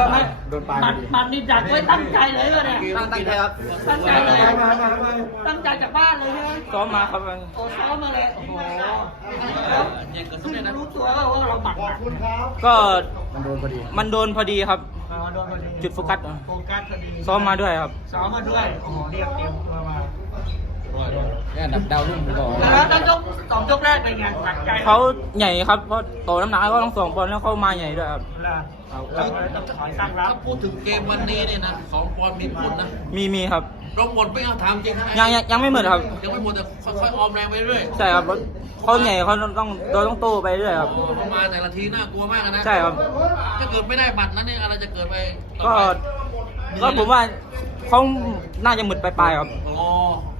ทำให้โดนปลายหมัดหมัดนี่ดักไว้ตั้งใจเลยเหรอเนี่ยตั้งตั้งใจครับ ตั้งใจเลยมามามาตั้งใจจากบ้านเลยใช่ไหมซ้อมมาครับโอ้ซ้อมมาเลยโอ้โหแล้วเพิ่งรู้ตัวว่าเราหมัดหนักก็มันโดนพอดี มันโดนพอดีครับอ๋อโดนพอดีจุดโฟกัสโฟกัสพอดีซ้อมมาด้วยครับ ซ้อมมาด้วยโอ้โหเรียกเตรียมตัวมา เนี่ยดับดาวรุ่งก่อนแล้วตอนยกสองยกแรกเป็นไงหนักใจไหมเขาใหญ่ครับเพราะโตน้ำหนักก็ต้องสองปอนด์แล้วเขามาใหญ่ด้วยครับ เวลาเราต้องถอยตั้งรับถ้าพูดถึงเกมวันนี้เนี่ยนะสองปอนด์มีผลนะมีมีครับ เราหมดไม่เอาถามจริงนะยังยังยังไม่หมดครับ ยังไม่หมดแต่ค่อยๆออมแรงไปเรื่อยใช่ครับเพราะเขาใหญ่เขาต้องเราต้องโตไปเรื่อยครับ โอ้เขามาแต่ละทีน่ากลัวมากนะใช่ครับ ถ้าเกิดไม่ได้บัตรนั้นเนี่ยอะไรจะเกิดไปต่อก็ไปก็ผมว่าเขาน่าจะหมดปลายๆครับ โอ้นี่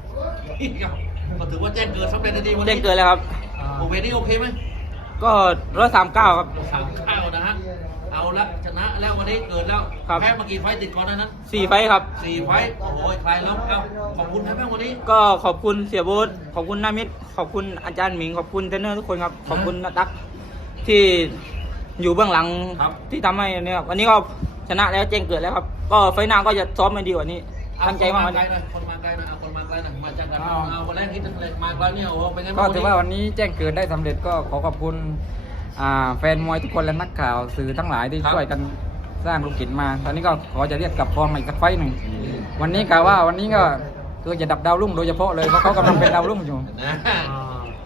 ครับก็ถือว่าแจ้งเกิดสำเร็จในดีวันนี้เด้งเกินเลยครับโอเคนี่โอเคไหมก็ร้อยสามเก้าครับสามข้าวนะฮะเอาละชนะแล้ววันนี้เกิดแล้วครับแพ้มากี่ไฟต์ติดก่อนหนานั้นสี่ไฟท์ครับสี่ไฟต์โอ้โหใครแล้วเอาขอบคุณครับแม่วันนี้ ก็ขอบคุณเสียโบูธขอบคุณนามิตรขอบคุณอาจารย์หมิงขอบคุณเทรนเนอร์ทุกคนครับขอบคุณนักตักที่อยู่เบื้องหลังครับที่ทำให้เนี่ยวันนี้ก็ชนะแล้วเจงเกิดแล้วครับ ก็ไฟล์หน้าก็จะซ้อมมาดีกว่านี้ตั้งใจมากเอวันคนนี้มาไกลหน่อยคนมาไกลหน่อ ยเอาคนมาไกลหน่อยมาจากกันเอาคนแรกที่เลยมาไกลเนี่ยโอ้โหเป็นไงก็บ้างถือว่าวันนี้แจ้งเกิดได้สำเร็จก็ขอขอบคุณอ่าแฟนมวยทุกคนและนักข่าวสื่อทั้งหลายที่ช่วยกันสร้างธุรกิจมา ตอนนี้ก็ขอจะเรียกกลับฟอร์มมาอีกสักไฟต์หนึ่ง วันนี้กล่าวว่าวันนี้ก็คือจะดับดาวรุ่งโดยเฉพาะเลยเพราะเขากำลังเป็นดาวรุ่งอยู่นะ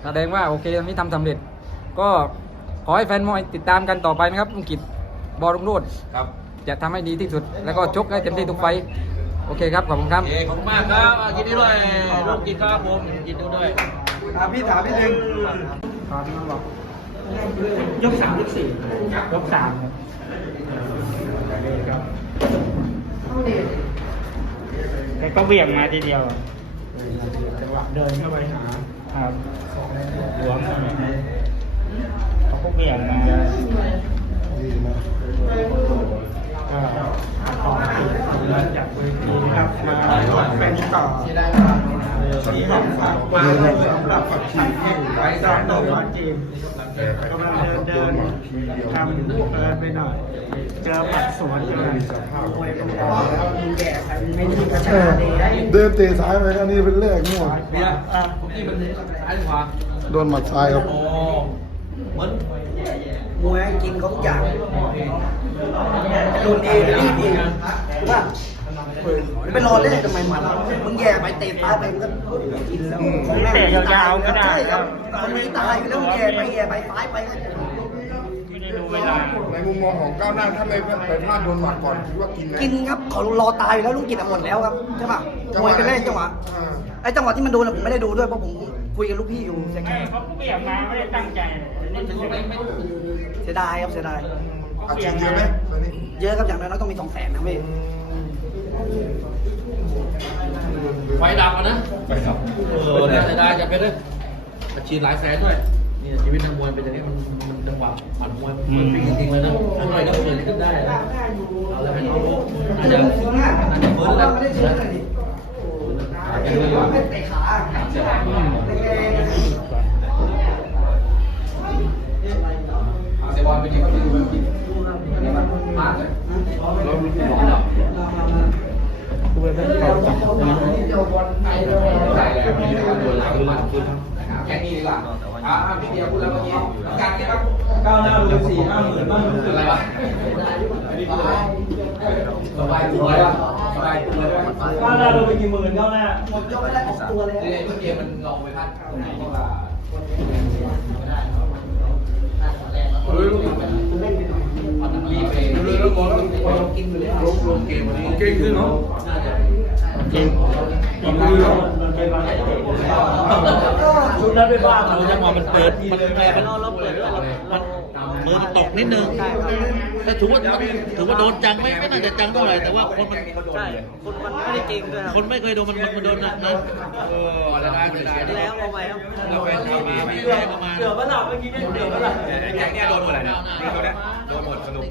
แสดงว่าโอเคตอนนี้ทำสำเร็จ ก็ขอให้แฟนมวยติดตามกันต่อไปนะครับลุงกิจบอลลุงโรดครับจะทำให้ดีที่สุด แล้วก็ชกให้เต็มที่ทุกไฟต์ โอเคครับ ขอบคุณครับ โอเคขอบคุณมากครับอะยินดีด้วยลูกกินครับผมยินดีด้วย ถามพี่ถามพี่ดึงยกสามยกสี่ยกสามแต่ก็เบี่ยงมาทีเดียวจังหวะเดินเข้าไปหาครับหลวงเข้าไปเขาก็เบี่ยงมา ห้องฝากมาสำหรับฝักชีที่ไว้ดอนโดนจีนกำลังเดินเดินทำเดินไปหน่อย เจอผัดสวนเจอมวยกันแล้ไม่มีกระชาดีเดินเตะซ้ายไปอันนี้เป็นแรกมั่วเบียผมนี่เป็นซ้ายหรือขวาโดนหมัดซ้ายครับเหมือนมวยกินเขาทุกอย่างโดนเองรีบเองว่า ไปรอเล่นทำไมมันมึงแย่ไปเตะตาไปมันก็กินแล้วของแม่งใช่ครับมันไม่ตายอยู่แล้วมึงแย่ไปแย่ไปซ้ายไปไม่ได้ดูเวลาในมุมมองของก้าวหน้าถ้าไม่ไปพลาดโดนหมัดก่อนคิดว่ากินไหมกินครับขารอตายแล้วลุงกินหมดแล้วครับใช่ป่ะมวยเป็นเล่นจังหวะไอ้จังหวะที่มันโดนผมไม่ได้ดูด้วยเพราะผมคุยกับลูกพี่อยู่เสียไม่เขาก็เบี่ยงมาไม่ได้ตั้งใจเสียดายครับเสียดายเยอะไหมเยอะครับอย่างน้อยต้องมีสองแสนนะพี่ ไฟดับอะนะไฟดับเออเนี่ยเสียดายจะเป็นเลยอาชีพหลายแสนด้วยนี่ชีวิตนักมวยเป็นอย่างนี้มันมันจังหวะหมัดมวยมันเป็นจริงๆเลยนะอะไรก็เกิดขึ้นได้นะเอาแล้วให้เขารู้อาจจะอาจจะเบิร์นแล้วไม่ได้ช่วยอะไรดิเตะขา ดูแล้วก็จับนะแค่นี้ดีกว่าอ่าพี่เดียวพูดแล้วเมื่อกี้การนี้ครับก้าวหน้าดูสี่ห้าหมื่นบ้างอะไรวะสบายตัวเลยวะสบายตัวยวะก้าวหน้าดูไปกี่หมื่นก้าวหน้าผมดยกไม่ได้ออกตัวเลยเนี่ยเมื่อกี้มันลองไปพัดตรงไหนที่ว่า รีบไปรีบกินไปเลย ลงลง เกมวันนี้เก่งขึ้นเนาะน่งจริงมันมันเป็นวันชุดนั้นไม่บ้าเราจังหวะมันเปิดมันแปลมันเราเปิดมันมือมันตกนิดนึงแต่ถือว่าถือว่าโดนจังไม่ไม่น่าจะจังเท่าไหร่แต่ว่าคนมันใช่คนมันไม่ได้เก่งด้วยคนไม่เคยโดนมันมันโดนหนักนะเออเสียดายเสียดายแล้วเอาไปครับแล้วแฟนทีมีมีเกือแพ้บประมาณเกือบว่าหลับเมื่อกี้เนี่ยเกือบว่าหลับแกเนี่ยโดนหมดเลยนะโดนหมดสนุก